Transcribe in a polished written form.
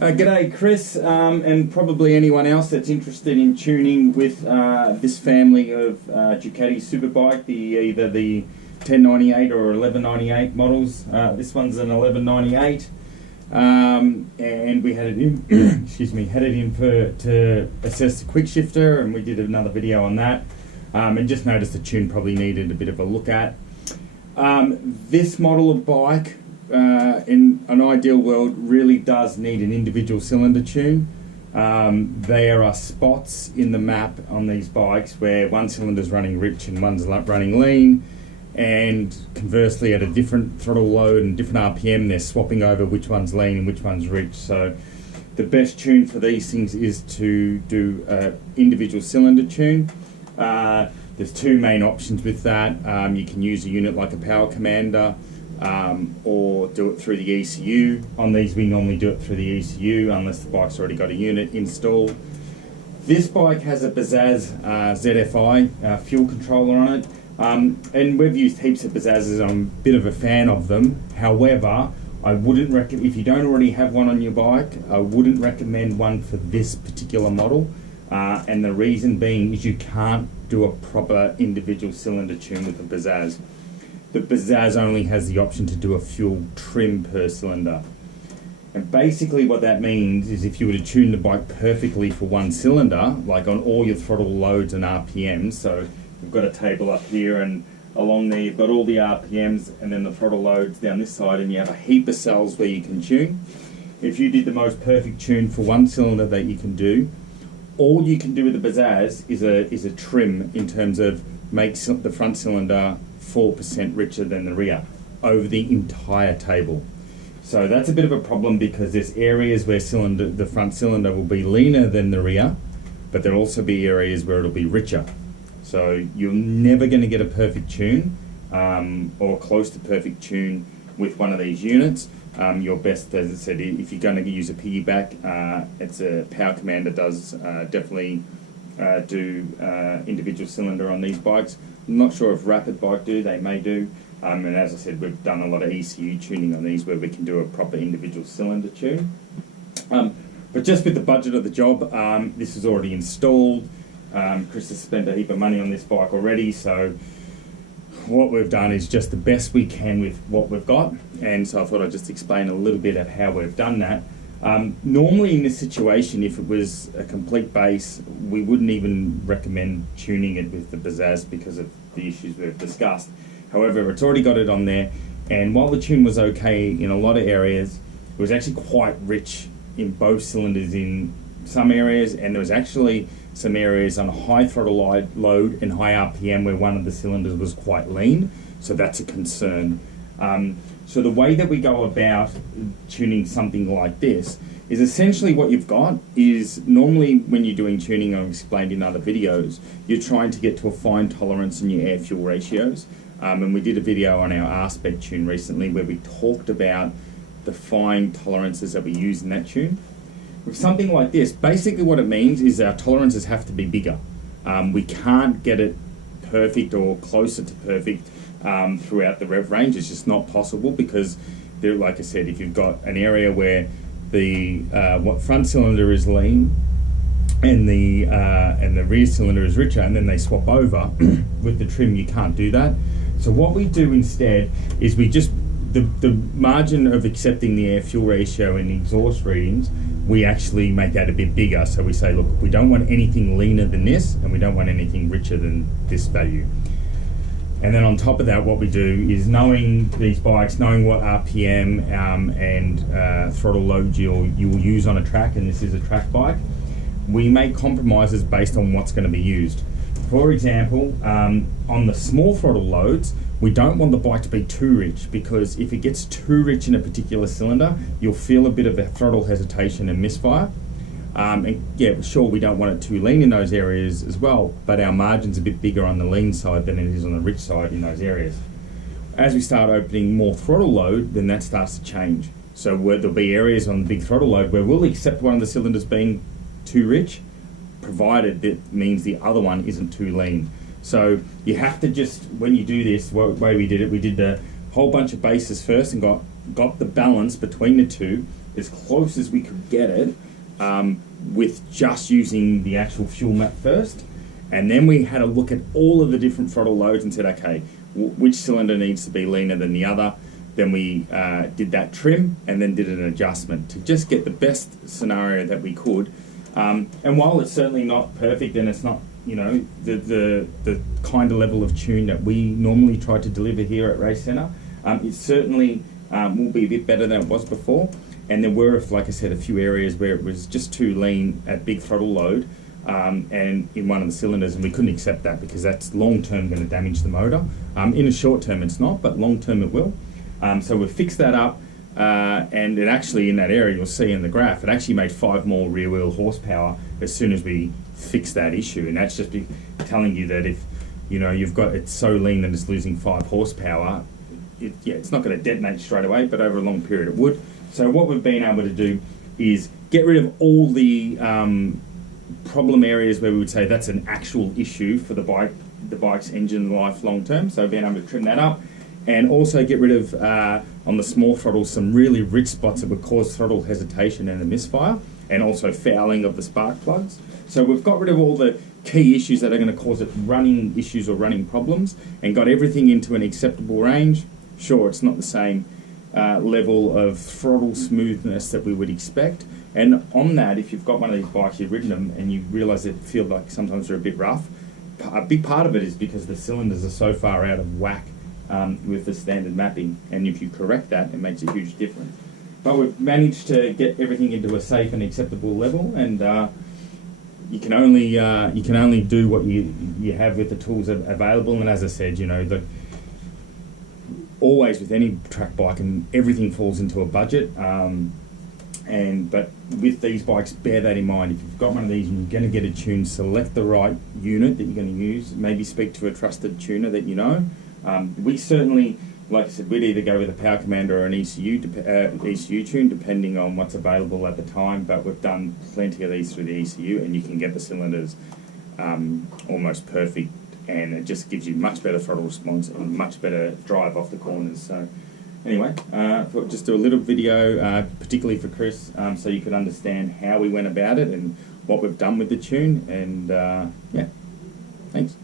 G'day Chris, and probably anyone else that's interested in tuning with this family of Ducati Superbike, either the 1098 or 1198 models. This one's an 1198, and we had it in. Excuse me, had it in to assess the quick shifter, and we did another video on that, and just noticed the tune probably needed a bit of a look at. This model of bike, in an ideal world, really does need an individual cylinder tune. There are spots in the map on these bikes where one cylinder's running rich and one's running lean, and conversely at a different throttle load and different RPM they're swapping over which one's lean and which one's rich. So the best tune for these things is to do an individual cylinder tune. There's two main options with that. You can use a unit like a Power Commander, or do it through the ECU. On these we normally do it through the ECU unless the bike's already got a unit installed. This bike has a Bazaz ZFI fuel controller on it, and we've used heaps of Bazazes. I'm a bit of a fan of them. However, I wouldn't recommend, if you don't already have one on your bike, I wouldn't recommend one for this particular model, and the reason being is you can't do a proper individual cylinder tune with the Bazaz. The Bazaz only has the option to do a fuel trim per cylinder. And basically what that means is if you were to tune the bike perfectly for one cylinder, like on all your throttle loads and RPMs, so we've got a table up here and along there you've got all the RPMs and then the throttle loads down this side, and you have a heap of cells where you can tune. If you did the most perfect tune for one cylinder that you can do, all you can do with the Bazaz is a trim in terms of make the front cylinder 4% richer than the rear over the entire table. So that's a bit of a problem because there's areas where the front cylinder will be leaner than the rear, but there'll also be areas where it'll be richer. So you're never going to get a perfect tune, or close to perfect tune with one of these units. Your best, as I said, if you're going to use a piggyback, it's a Power Commander does definitely do individual cylinder on these bikes. I'm not sure if Rapid Bike do, they may do. And as I said, we've done a lot of ECU tuning on these where we can do a proper individual cylinder tune. But just with the budget of the job, this is already installed. Chris has spent a heap of money on this bike already, so what we've done is just the best we can with what we've got. And so I thought I'd just explain a little bit of how we've done that. Normally in this situation, if it was a complete base, we wouldn't even recommend tuning it with the Bazaz because of the issues we've discussed. However, it's already got it on there, and while the tune was okay in a lot of areas, it was actually quite rich in both cylinders in some areas, and there was actually some areas on a high throttle load and high RPM where one of the cylinders was quite lean, so that's a concern. So the way that we go about tuning something like this is essentially what you've got is normally when you're doing tuning, I've explained in other videos, you're trying to get to a fine tolerance in your air-fuel ratios. And we did a video on our R-Spec tune recently where we talked about the fine tolerances that we use in that tune. With something like this, basically what it means is our tolerances have to be bigger. We can't get it perfect or closer to perfect throughout the rev range. It's just not possible because, like I said, if you've got an area where the front cylinder is lean and the rear cylinder is richer, and then they swap over with the trim, you can't do that. So what we do instead is we just the margin of accepting the air fuel ratio and the exhaust readings, we actually make that a bit bigger. So we say, look, we don't want anything leaner than this, and we don't want anything richer than this value. And then on top of that, what we do is knowing these bikes, knowing what RPM and throttle load you will use on a track, and this is a track bike, we make compromises based on what's going to be used. For example, on the small throttle loads, we don't want the bike to be too rich, because if it gets too rich in a particular cylinder, you'll feel a bit of a throttle hesitation and misfire. And yeah, sure, we don't want it too lean in those areas as well, but our margin's a bit bigger on the lean side than it is on the rich side in those areas. As we start opening more throttle load, then that starts to change. So there'll be areas on the big throttle load where we'll accept one of the cylinders being too rich, provided that means the other one isn't too lean. So you have to just, when you do this, the way we did it, we did the whole bunch of bases first and got the balance between the two, as close as we could get it with just using the actual fuel map first. And then we had a look at all of the different throttle loads and said, okay, which cylinder needs to be leaner than the other. Then we did that trim and then did an adjustment to just get the best scenario that we could. And while it's certainly not perfect and it's not, you know, the kind of level of tune that we normally try to deliver here at Race Centre, it certainly will be a bit better than it was before. And there were, like I said, a few areas where it was just too lean at big throttle load and in one of the cylinders, and we couldn't accept that because that's long-term going to damage the motor. In the short term it's not, but long-term it will. So we've fixed that up, and it actually, in that area, you'll see in the graph, it actually made 5 more rear wheel horsepower as soon as we fixed that issue. And that's just telling you that if, you know, you've got it's so lean that it's losing 5 horsepower, it's not going to detonate straight away, but over a long period it would. So what we've been able to do is get rid of all the problem areas where we would say that's an actual issue for the bike's engine life long term. So being able to trim that up, and also get rid of on the small throttle some really rich spots that would cause throttle hesitation and a misfire, and also fouling of the spark plugs. So we've got rid of all the key issues that are going to cause it running issues or running problems, and got everything into an acceptable range. Sure, it's not the same level of throttle smoothness that we would expect. And on that, if you've got one of these bikes, you've ridden them, and you realise it feels like sometimes they're a bit rough, a big part of it is because the cylinders are so far out of whack with the standard mapping. And if you correct that, it makes a huge difference. But we've managed to get everything into a safe and acceptable level, and you can only do what you have with the tools available. And as I said, you know, always with any track bike, and everything falls into a budget. But with these bikes, bear that in mind. If you've got one of these and you're going to get a tune, select the right unit that you're going to use. Maybe speak to a trusted tuner that you know. We certainly, like I said, we'd either go with a Power Commander or an ECU tune, depending on what's available at the time. But we've done plenty of these through the ECU, and you can get the cylinders almost perfect, and it just gives you much better throttle response and much better drive off the corners. So anyway, thought just do a little video, particularly for Chris, so you could understand how we went about it and what we've done with the tune. And yeah, thanks.